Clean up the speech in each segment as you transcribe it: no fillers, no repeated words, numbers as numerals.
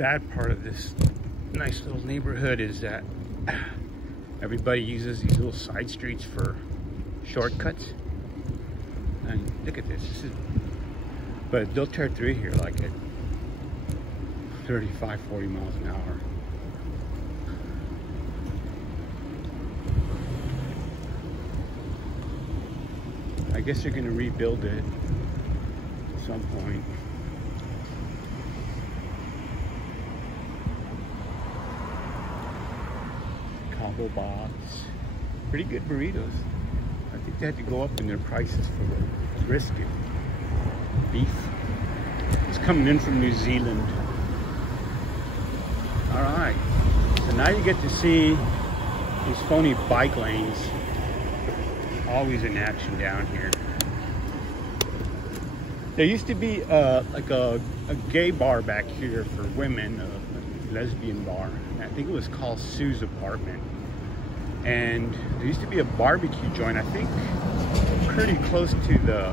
bad part of this nice little neighborhood is that everybody uses these little side streets for shortcuts. And look at this. But they'll tear through here like at 35, 40 miles an hour. I guess they're going to rebuild it at some point. Cabo Box. Pretty good burritos. I think they had to go up in their prices for the brisket. Beef. It's coming in from New Zealand. Alright. So now you get to see these phony bike lanes. Always in action down here. There used to be like a gay bar back here for women, a lesbian bar. I think it was called Sue's Apartment. And there used to be a barbecue joint, I think pretty close to the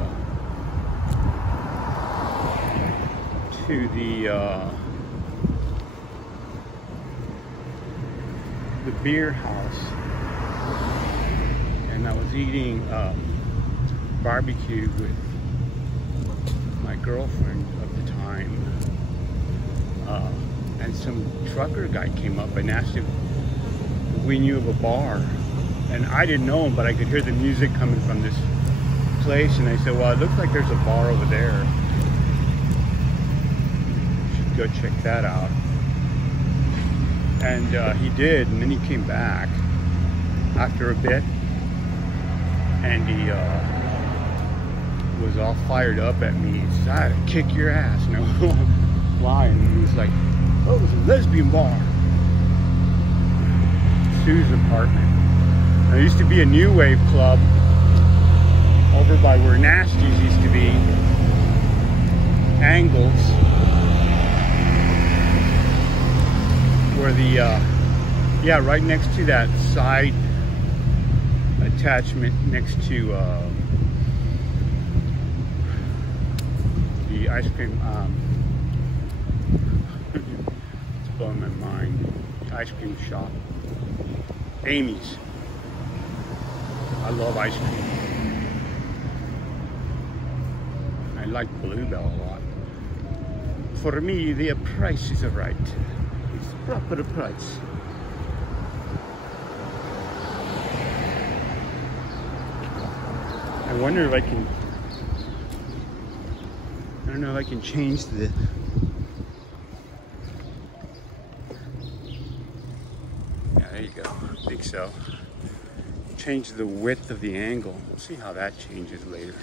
beer house. And I was eating barbecue with my girlfriend of the time, and some trucker guy came up and asked if we knew of a bar, and I didn't know him, but I could hear the music coming from this place, and I said, well, it looks like there's a bar over there. Should go check that out. And he did, and then he came back after a bit, and he was all fired up at me. He said, I had to kick your ass. No, why? And he was like, oh, it was a lesbian bar. Sue's Apartment. There used to be a new wave club over by where Nasty's used to be. Angles. Where the, yeah, right next to that side attachment next to the ice cream, it's blowing my mind. Ice cream shop. Amy's. I love ice cream. I like Bluebell a lot. For me, the price is right. It's proper price. I wonder if I can, I don't know if I can change the, yeah, there you go, I think so. Change the width of the angle. We'll see how that changes later.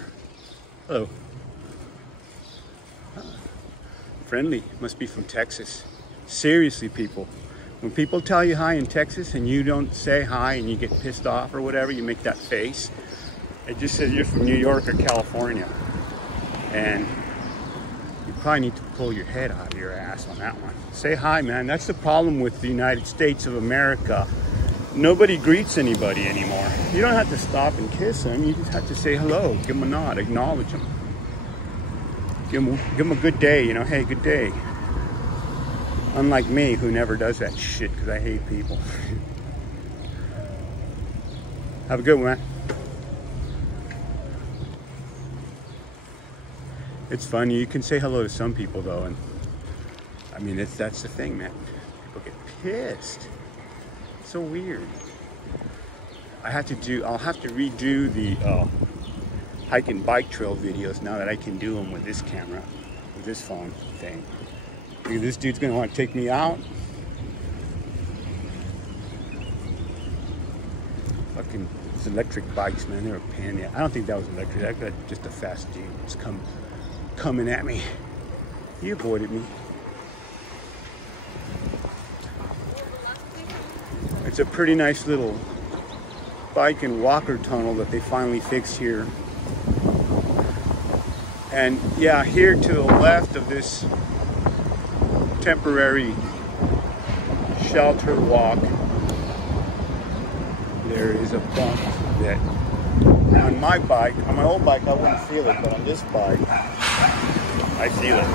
Hello. Friendly, must be from Texas. Seriously, people. When people tell you hi in Texas and you don't say hi and you get pissed off or whatever, you make that face. It just says you're from New York or California. And you probably need to pull your head out of your ass on that one. Say hi, man. That's the problem with the United States of America. Nobody greets anybody anymore. You don't have to stop and kiss them. You just have to say hello, give them a nod, acknowledge them. Give them a good day, you know, hey, good day. Unlike me, who never does that shit because I hate people. Have a good one, man. It's funny, you can say hello to some people though, and I mean, that's the thing, man. People get pissed. So weird. I'll have to redo the hike and bike trail videos now that I can do them with this camera, with this phone thing. Because this dude's gonna want to take me out. Fucking these electric bikes, man, they're a pain in the ass. I don't think that was electric. I got just a fast dude just coming at me. He avoided me. It's a pretty nice little bike and walker tunnel that they finally fixed here. And yeah, here to the left of this temporary shelter walk, there is a bump that on my bike, on my old bike I wouldn't feel it, but on this bike I feel it.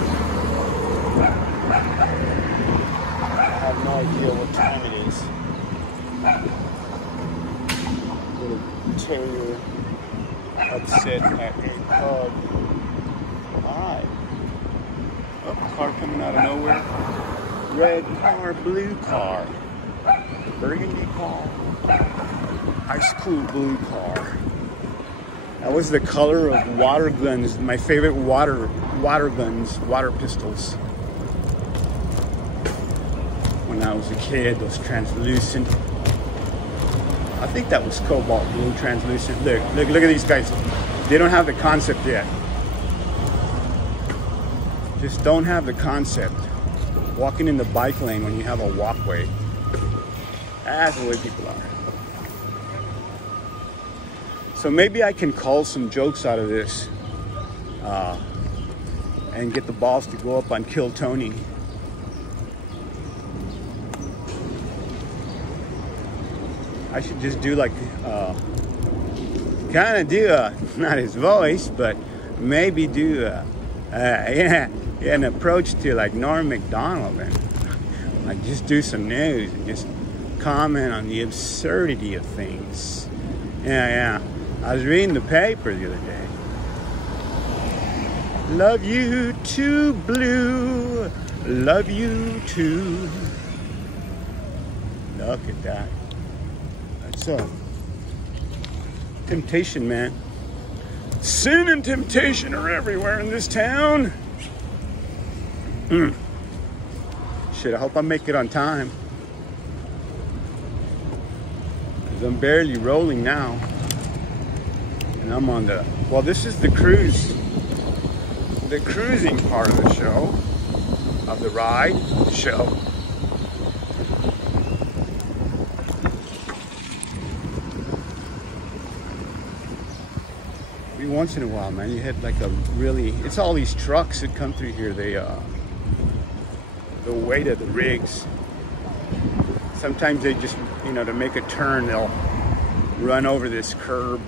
have no idea what time it is. Little terrier upset at a pub. Alright. Oh, car coming out of nowhere. Red car, blue car. Burgundy car. Ice cool blue car. That was the color of water guns. My favorite water guns, water pistols. When I was a kid, those translucent. I think that was cobalt blue translucent. Look at these guys. They don't have the concept yet. Just don't have the concept. Walking in the bike lane when you have a walkway. That's the way people are. So maybe I can cull some jokes out of this and get the balls to go up on Kill Tony. I should just do like, kind of do not his voice, but maybe do an approach to like Norm Macdonald and like just do some news and just comment on the absurdity of things. Yeah. I was reading the paper the other day. Love you too, blue. Love you too. Look at that. That's temptation, man. Sin and temptation are everywhere in this town. Shit, I hope I make it on time. Because I'm barely rolling now. And I'm on the, well, this is the cruising part of the show, of the ride, the show. Every once in a while, man, you hit like a really, it's all these trucks that come through here, the weight of the rigs. Sometimes they just, to make a turn, they'll run over this curb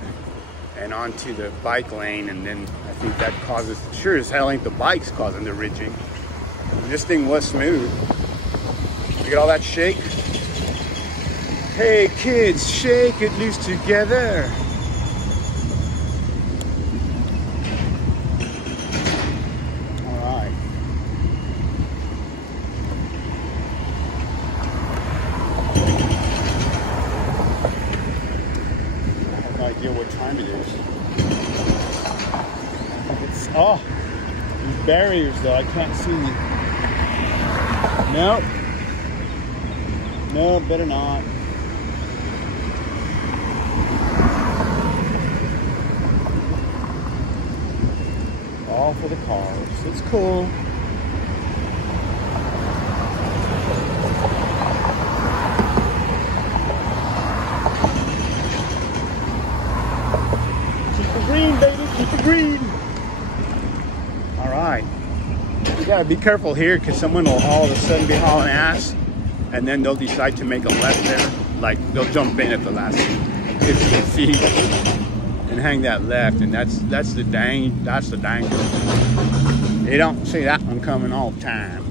and onto the bike lane, and then I think that causes, sure as hell ain't the bikes causing the ridging. And this thing was smooth. Look at all that shake. Hey kids, shake it loose together. All right. I have no idea what time it is. Oh, these barriers though, I can't see. Nope. No, better not. All for the cars. It's cool. Keep the green, baby. Keep the green. All right. You gotta be careful here because someone will all of a sudden be hauling ass, and then they'll decide to make a left there. Like they'll jump in at the last 15 feet and hang that left, and that's the danger. You don't see that one coming all the time.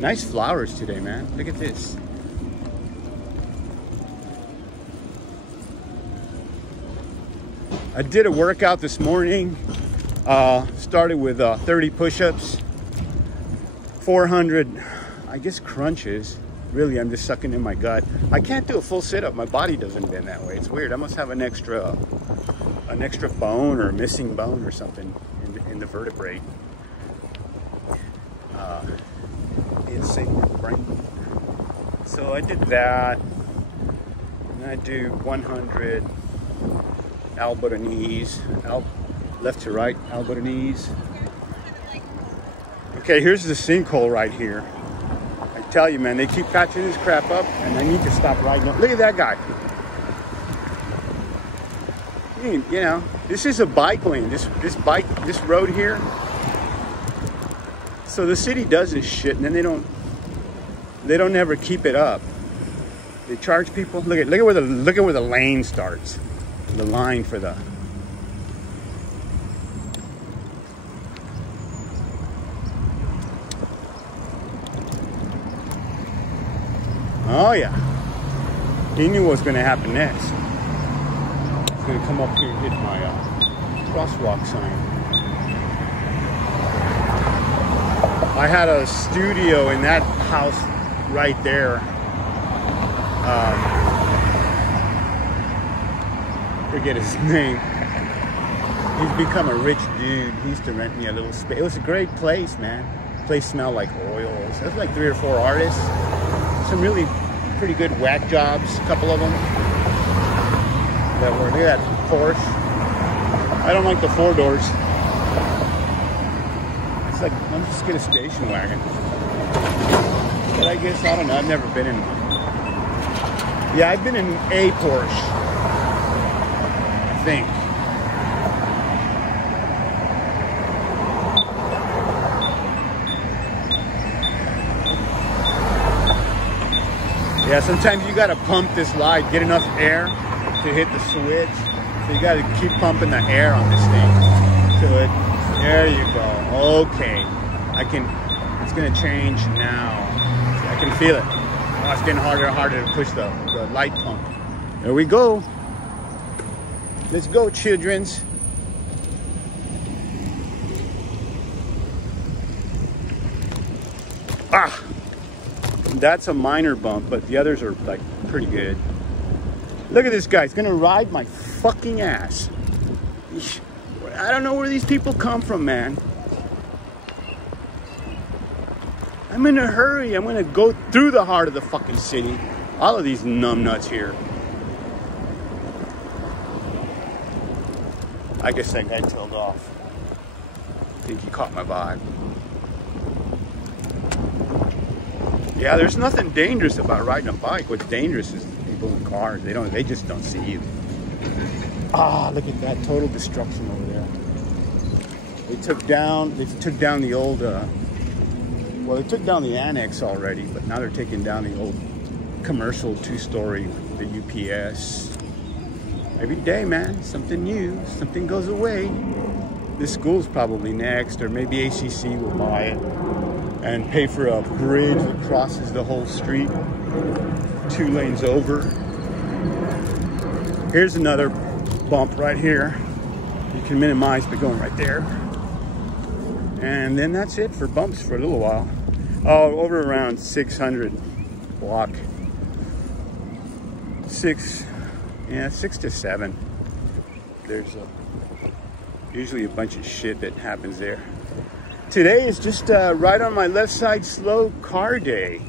Nice flowers today, man. Look at this. I did a workout this morning. Started with 30 push-ups, 400, I guess, crunches. Really, I'm just sucking in my gut. I can't do a full sit-up. My body doesn't bend that way. It's weird. I must have an extra bone or a missing bone or something in the vertebrae. Insane brain. So I did that. And I do 100 elbow to knees, left to right, elbow to knees. Okay, here's the sinkhole right here. I tell you, man, they keep patching this crap up, and I need to stop riding up. Look at that guy. You know, this is a bike lane. This road here. So the city does this shit, and then they don't ever keep it up. They charge people. Look at where the lane starts. The line for the. Oh yeah. He knew what was going to happen next. He's going to come up here and hit my crosswalk sign. I had a studio in that house right there. Forget his name. He's become a rich dude. He used to rent me a little space. It was a great place, man. The place smelled like oils. There was like 3 or 4 artists. Some really pretty good whack jobs, a couple of them. That were, look at that Porsche. I don't like the 4 doors. It's like, let me just get a station wagon. But I guess, I don't know, I've never been in one. Yeah, I've been in a Porsche, I think. Yeah, sometimes you gotta pump this light, get enough air to hit the switch. So you gotta keep pumping the air on this thing. So there you go. Okay, it's gonna change now. I can feel it. Oh, it's getting harder and harder to push the light pump. There we go. Let's go, childrens. Ah! That's a minor bump, but the others are like pretty good. Look at this guy. He's gonna ride my fucking ass. I don't know where these people come from, man. I'm in a hurry. I'm gonna go through the heart of the fucking city. All of these numbnuts here. I guess that guy tailed off. I think he caught my vibe. Yeah, there's nothing dangerous about riding a bike. What's dangerous is people in cars. They just don't see you. Ah, look at that total destruction over there. They took down the old, well, they took down the annex already, but now they're taking down the old commercial 2-story, the UPS. Every day, man, something new, something goes away. This school's probably next, or maybe ACC will buy it and pay for a bridge that crosses the whole street 2 lanes over. Here's another bump right here. You can minimize by going right there. And then that's it for bumps for a little while. Oh, over around 600 block. 6 to 7. There's usually a bunch of shit that happens there. Today is just right on my left side slow car day.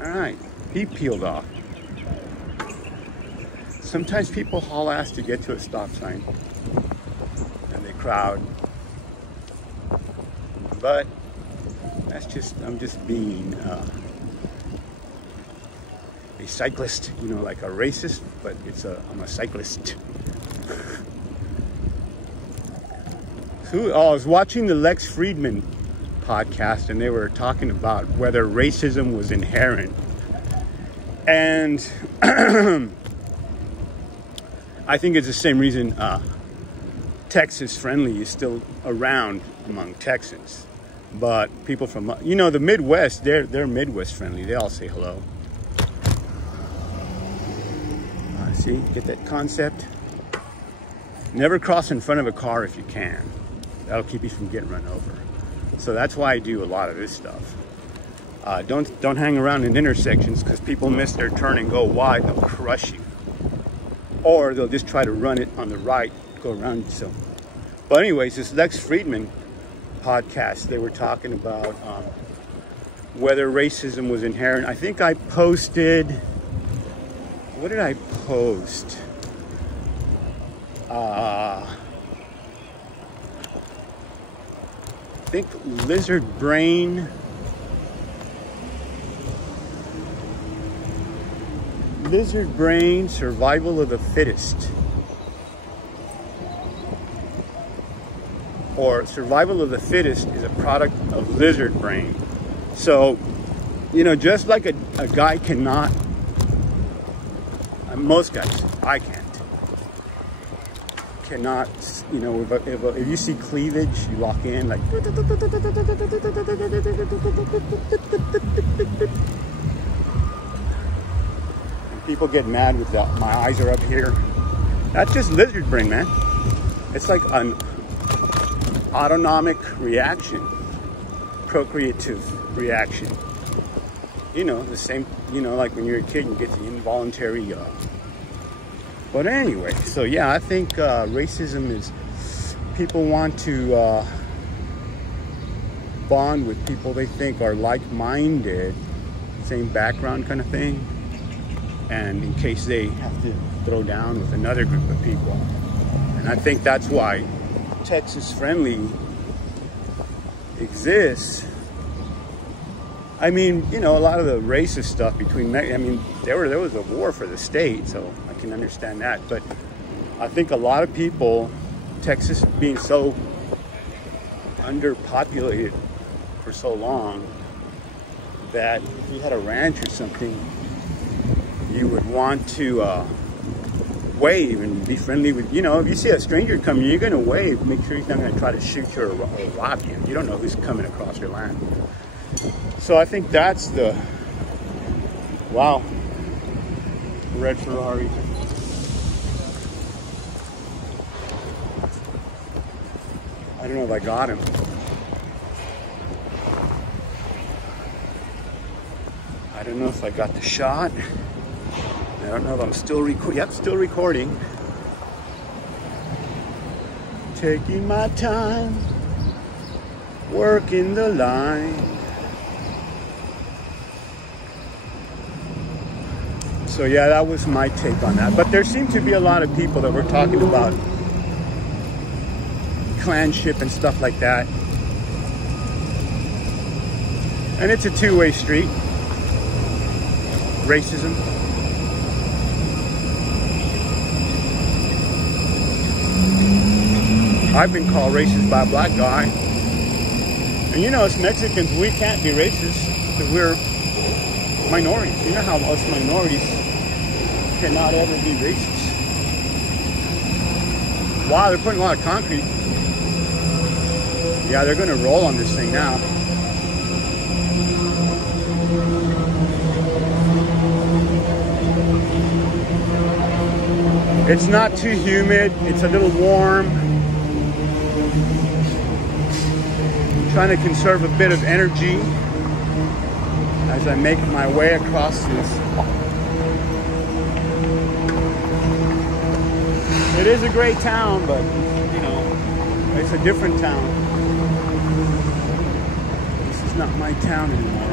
All right, he peeled off. Sometimes people haul ass to get to a stop sign and they crowd. But I'm just being a cyclist, you know, like a racist, but I'm a cyclist. I was watching the Lex Friedman podcast and they were talking about whether racism was inherent. And I think it's the same reason Texas friendly is still around among Texans. But people from, you know, the Midwest, they're Midwest friendly. They all say hello. See, get that concept? Never cross in front of a car if you can. That'll keep you from getting run over. So that's why I do a lot of this stuff. Don't hang around in intersections because people miss their turn and go wide, they'll crush you. Or they'll just try to run it on the right, go around you. So, but anyways, this Lex Friedman podcast, they were talking about whether racism was inherent. I think I posted, what did I post? I think lizard brain. Lizard brain, survival of the fittest. Or survival of the fittest is a product of lizard brain. So, you know, just like a guy cannot, most guys, I cannot, you know, if you see cleavage, you lock in like, People get mad with that. My eyes are up here. That's just lizard brain, man. It's like an autonomic reaction, procreative reaction. You know, the same, you know, like when you're a kid, you get the involuntary. But anyway, so yeah, I think racism is people want to bond with people they think are like-minded, same background kind of thing, and in case they have to throw down with another group of people. And I think that's why Texas Friendly exists. I mean, you know, a lot of the racist stuff between, I mean, there was a war for the state, so I can understand that. But I think a lot of people, Texas being so underpopulated for so long, that if you had a ranch or something, you would want to wave and be friendly with, you know, if you see a stranger coming, you're going to wave, make sure he's not going to try to shoot you or rob you. You don't know who's coming across your land. So I think that's the, wow, red Ferrari. I don't know if I got him. I don't know if I got the shot. I don't know if I'm still recording. Yep, still recording. Taking my time, working the line. So yeah, that was my take on that. But there seem to be a lot of people that were talking about clanship and stuff like that. And it's a two-way street. Racism. I've been called racist by a black guy. And you know, as Mexicans, we can't be racist because we're minorities. You know how us minorities cannot ever be racist. Wow, they're putting a lot of concrete. Yeah, they're gonna roll on this thing now. It's not too humid, it's a little warm. I'm trying to conserve a bit of energy as I make my way across this. It is a great town, but you know, it's a different town. This is not my town anymore.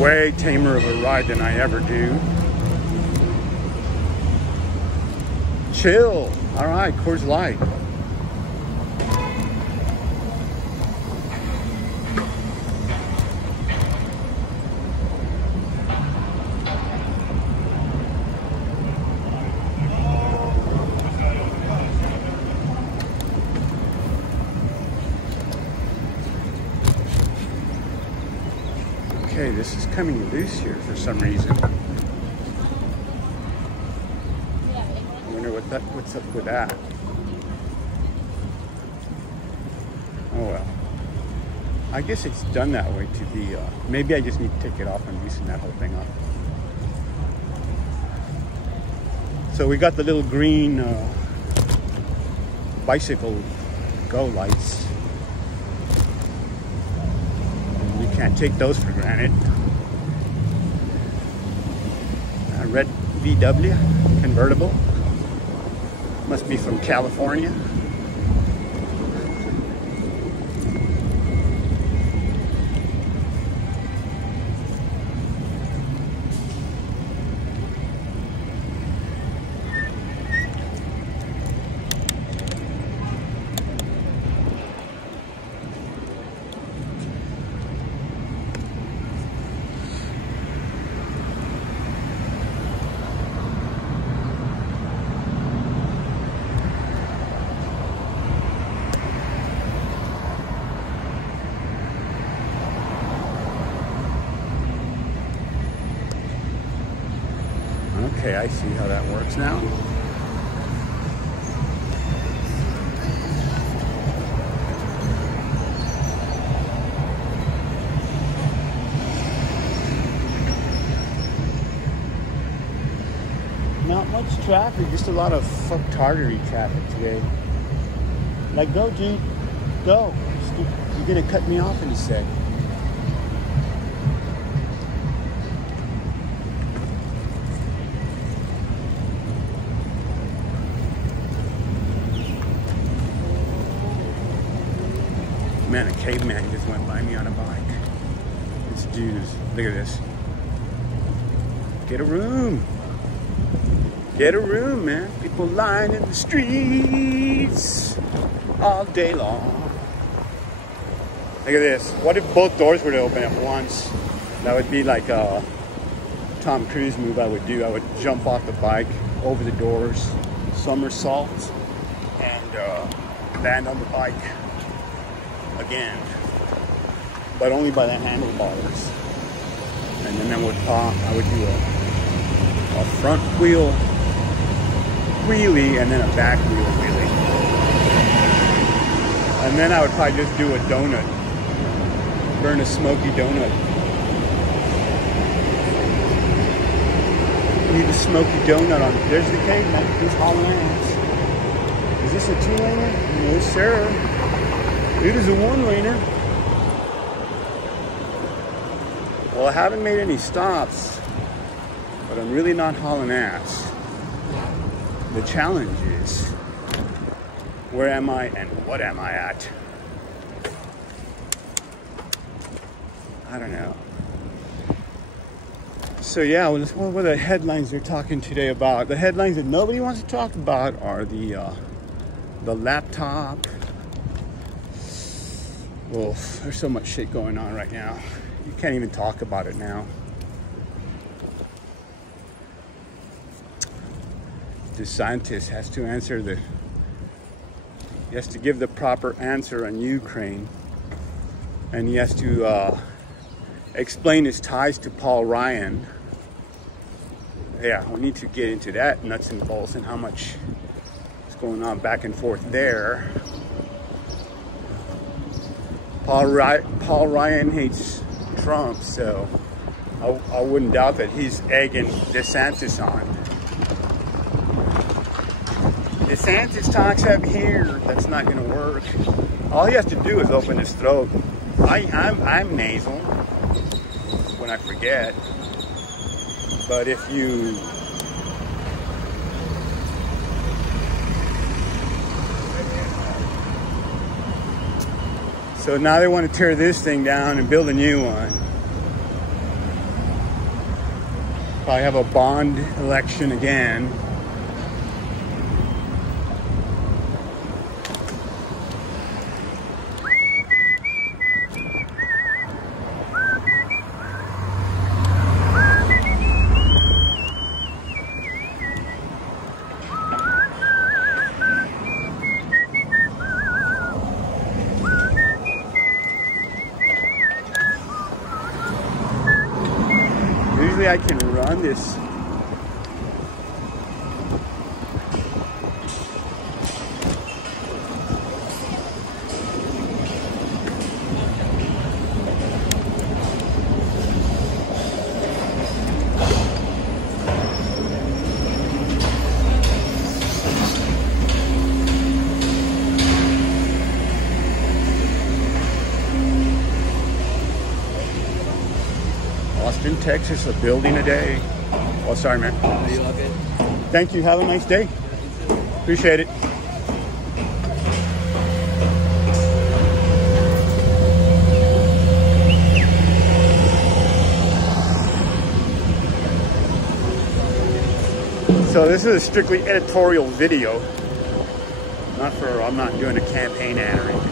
Way tamer of a ride than I ever do. Chill. All right, Coors Light. Okay, this is coming loose here for some reason. I wonder what's up with that. Oh well. I guess it's done that way to be, maybe I just need to take it off and loosen that whole thing up. So we got the little green bicycle go lights. Can't take those for granted. A red VW convertible. Must be from California. Okay, I see how that works now. Not much traffic, just a lot of fucktardery traffic today. Like, go, Jeep, go. You're gonna cut me off in a sec. Man, a caveman just went by me on a bike. This dude is, look at this. Get a room. Get a room, man. People lying in the streets all day long. Look at this. What if both doors were to open at once? That would be like a Tom Cruise move I would do. I would jump off the bike, over the doors, somersault, and land on the bike again. But only by the handlebars. And then I would do a front wheel wheelie and then a back wheel wheelie. And then I would probably just do a donut. Burn a smoky donut. Need a smoky donut on. There's the caveman. He's hauling ass. Is this a 2-laner? Yes, sir. It is a 1-laner. Well, I haven't made any stops, but I'm really not hauling ass. The challenge is, where am I and what am I at? I don't know. So yeah, what are the headlines they're talking today about? The headlines that nobody wants to talk about are the laptop. Well, there's so much shit going on right now. You can't even talk about it now. DeSantis has to he has to give the proper answer on Ukraine. And he has to explain his ties to Paul Ryan. Yeah, we need to get into that nuts and bolts and how much is going on back and forth there. Paul Ryan hates Trump, so I wouldn't doubt that he's egging DeSantis on. DeSantis talks up here. That's not going to work. All he has to do is open his throat. I'm nasal when I forget. But if you so now they want to tear this thing down and build a new one. Probably have a bond election again. Usually I can run this. Austin, Texas, a building a day. Oh, sorry, man. Are you all good? Thank you. Have a nice day. Appreciate it. So this is a strictly editorial video. I'm not doing a campaign ad or anything.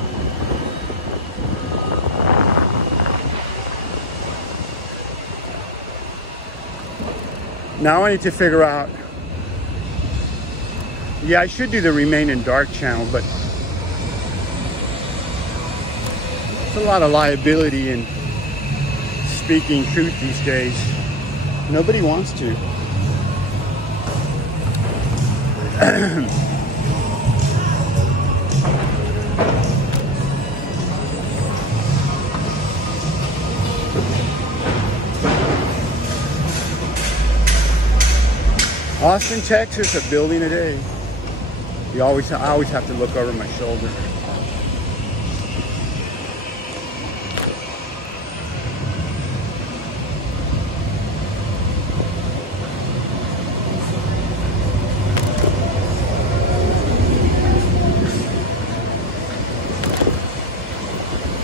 Now I need to figure out, yeah, I should do the Remain in Dark channel, but it's a lot of liability in speaking truth these days. Nobody wants to. Austin, Texas, a building a day. I always have to look over my shoulder.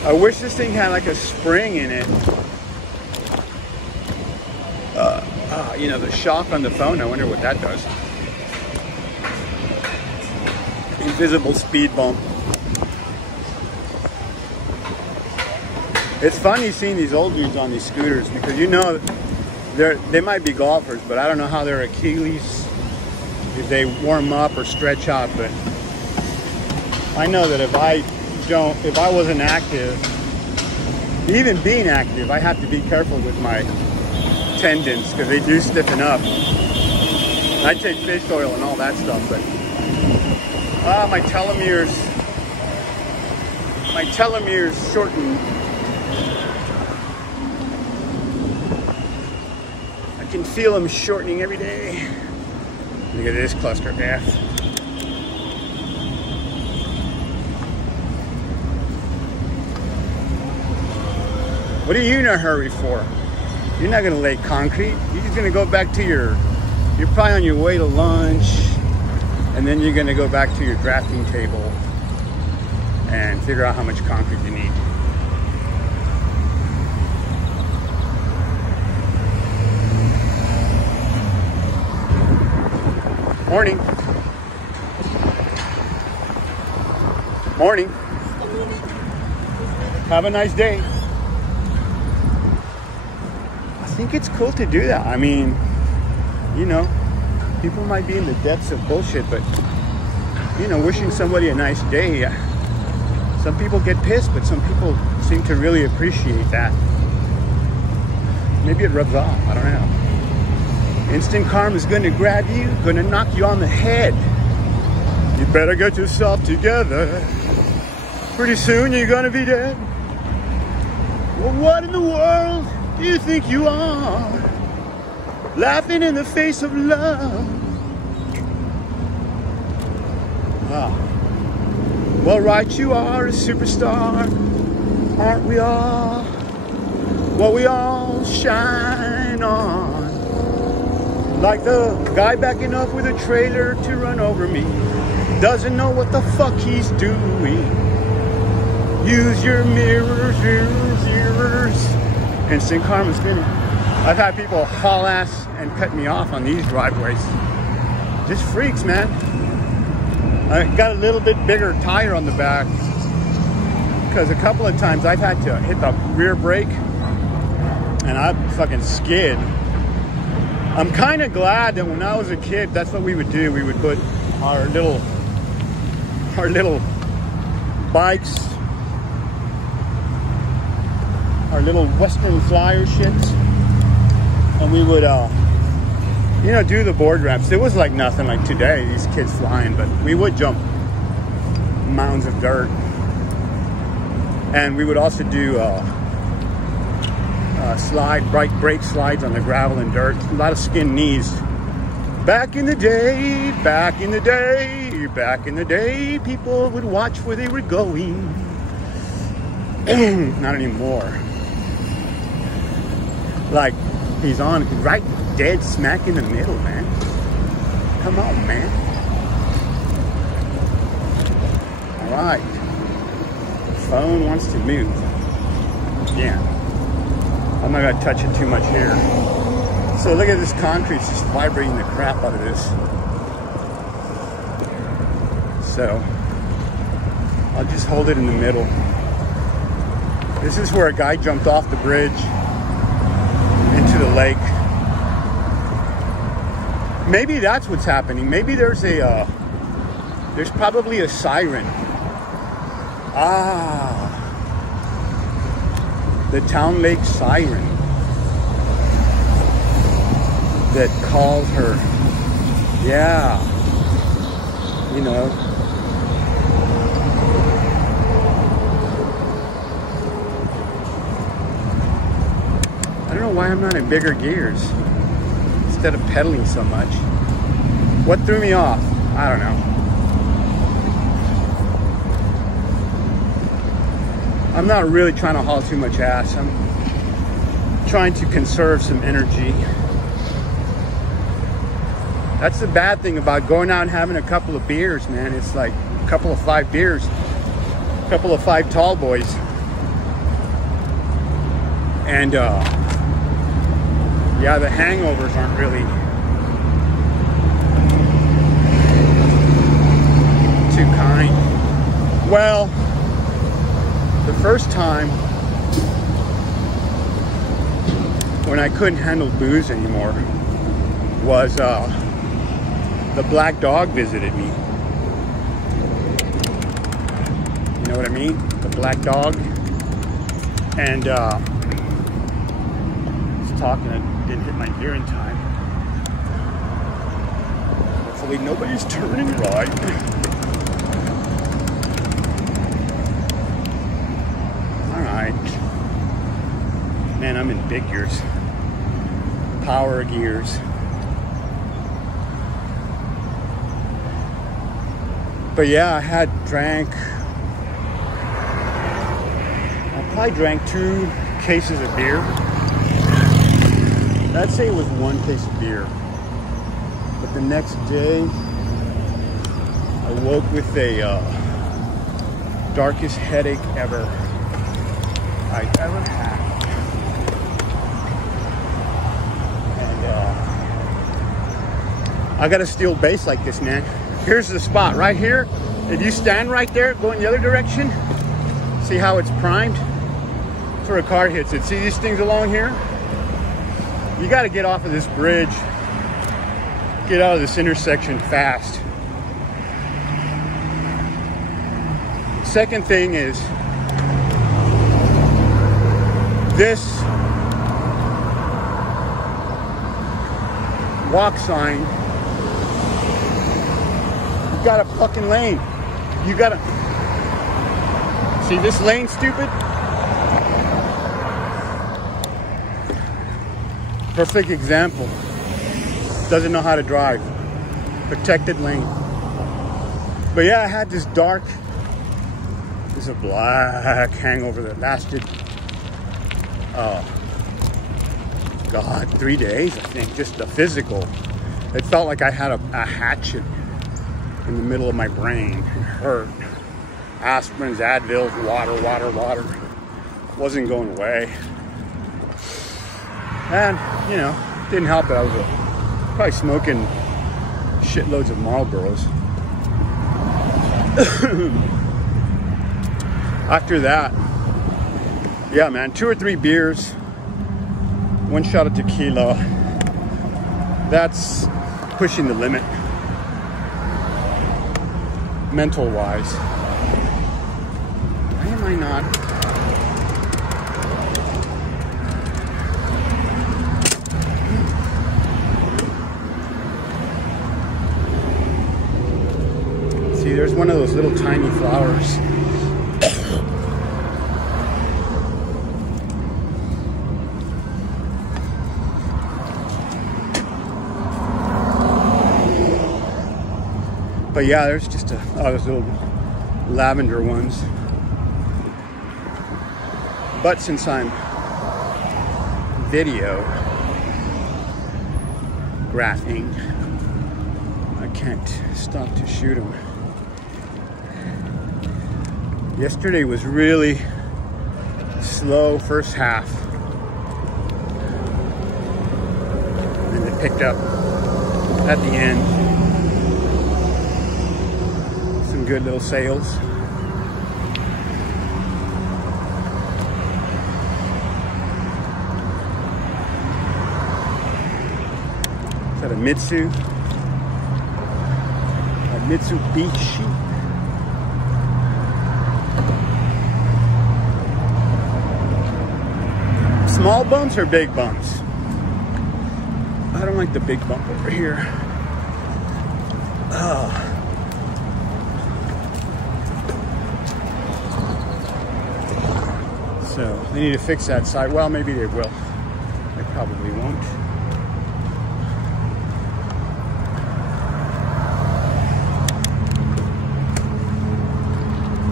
I wish this thing had like a spring in it. You know, the shock on the phone, I wonder what that does. Invisible speed bump. It's funny seeing these old dudes on these scooters because you know they might be golfers, but I don't know how their Achilles, if they warm up or stretch out, but I know that if I wasn't active, even being active, I have to be careful with my tendons because they do stiffen up. I take fish oil and all that stuff, but my telomeres shorten. I can feel them shortening every day. Look at this cluster F. What are you in a hurry for? You're not gonna lay concrete. You're just gonna go back to you're probably on your way to lunch, and then you're gonna go back to your drafting table and figure out how much concrete you need. Morning. Morning. Have a nice day. I think it's cool to do that. I mean, you know, people might be in the depths of bullshit, but, you know, wishing somebody a nice day, some people get pissed, but some people seem to really appreciate that. Maybe it rubs off, I don't know. Instant karma is gonna grab you, gonna knock you on the head. You better get yourself together. Pretty soon you're gonna be dead. Well, what in the world do you think you are? Laughing in the face of love. Ah. Well, right, you are a superstar, aren't we all? Well, we all shine on. Like the guy backing up with a trailer to run over me. Doesn't know what the fuck he's doing. Use your mirrors, mirrors. Instant karma's gonna. I've had people haul ass and cut me off on these driveways. Just freaks, man. I got a little bit bigger tire on the back because a couple of times I've had to hit the rear brake and I fucking skid. I'm kind of glad that when I was a kid, that's what we would do. We would put our little bikes, our little Western Flyer shits, and we would, you know, do the board ramps. It was like nothing like today, these kids flying, but we would jump mounds of dirt. And we would also do brake slides on the gravel and dirt. A lot of skinned knees. Back in the day, people would watch where they were going. Not anymore. Like, he's on right dead smack in the middle, man. Come on, man. All right. The phone wants to move. Yeah. I'm not gonna touch it too much here. So look at this concrete, it's just vibrating the crap out of this. So I'll just hold it in the middle. This is where a guy jumped off the bridge into the lake. Maybe that's what's happening. Maybe there's probably a siren. Ah. The town lake siren that calls her. Yeah. you know. I don't know why I'm not in bigger gears instead of pedaling so much. What threw me off? I don't know. I'm not really trying to haul too much ass. I'm trying to conserve some energy. That's the bad thing about going out and having a couple of beers, man. It's like a couple of 5 beers, a couple of 5 tall boys. And yeah, the hangovers aren't really too kind. Well, the first time when I couldn't handle booze anymore was the black dog visited me. You know what I mean? The black dog. And I was talking, I didn't hit my gear in time. Hopefully nobody's turning right. Man, I'm in big gears. Power gears. But yeah, I had drank, I probably drank 2 cases of beer. I'd say it was 1 case of beer. But the next day, I woke with a darkest headache ever I ever had. I got a steel base like this, man. Here's the spot right here. If you stand right there, going the other direction, see how it's primed? That's where a car hits it. See these things along here? You got to get off of this bridge, get out of this intersection fast. Second thing is this walk sign. You got a fucking lane. You gotta see this lane, stupid. Perfect example. Doesn't know how to drive. Protected lane. But yeah, I had this dark, this is a black hangover that lasted, God, 3 days, I think. Just the physical. It felt like I had a hatchet in the middle of my brain. It hurt. Aspirins, Advils, water. Wasn't going away. And, you know, didn't help that I was probably smoking shitloads of Marlboros. After that, yeah, man, 2 or 3 beers, 1 shot of tequila. That's pushing the limit. Mental wise. Why am I not? See, there's one of those little tiny flowers. But yeah, there's just those little lavender ones. But since I'm video graphing, I can't stop to shoot them. Yesterday was really slow first half. And it picked up at the end. Good little sails. Is that a Mitsu? A Mitsubishi? Small bumps or big bumps? I don't like the big bump over here. Oh. So they need to fix that side. Well, maybe they will. They probably won't.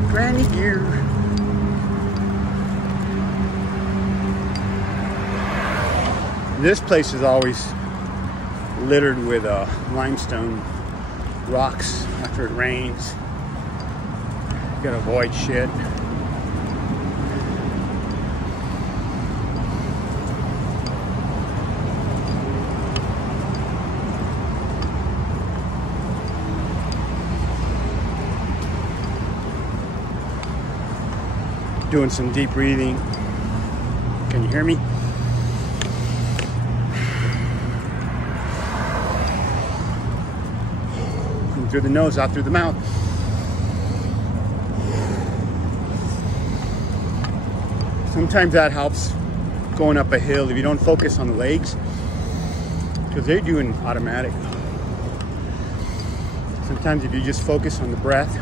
Granny gear. This place is always littered with limestone rocks after it rains. You gotta avoid shit. Doing some deep breathing. Can you hear me? In through the nose, out through the mouth. Sometimes that helps going up a hill if you don't focus on the legs, because they're doing automatic. Sometimes if you just focus on the breath,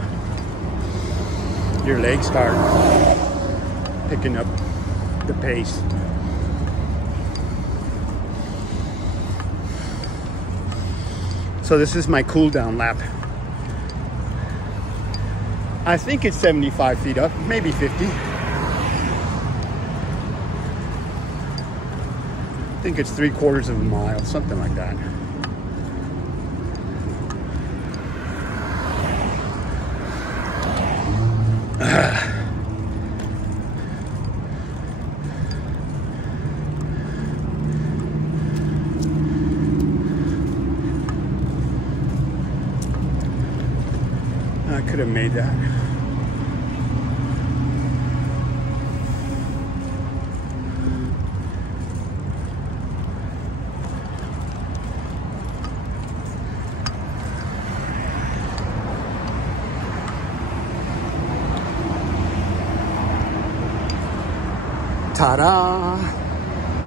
your legs start picking up the pace. So this is my cool down lap. I think it's 75 feet up, maybe 50. I think it's 3/4 of a mile, something like that. I could have made that. Ta-da!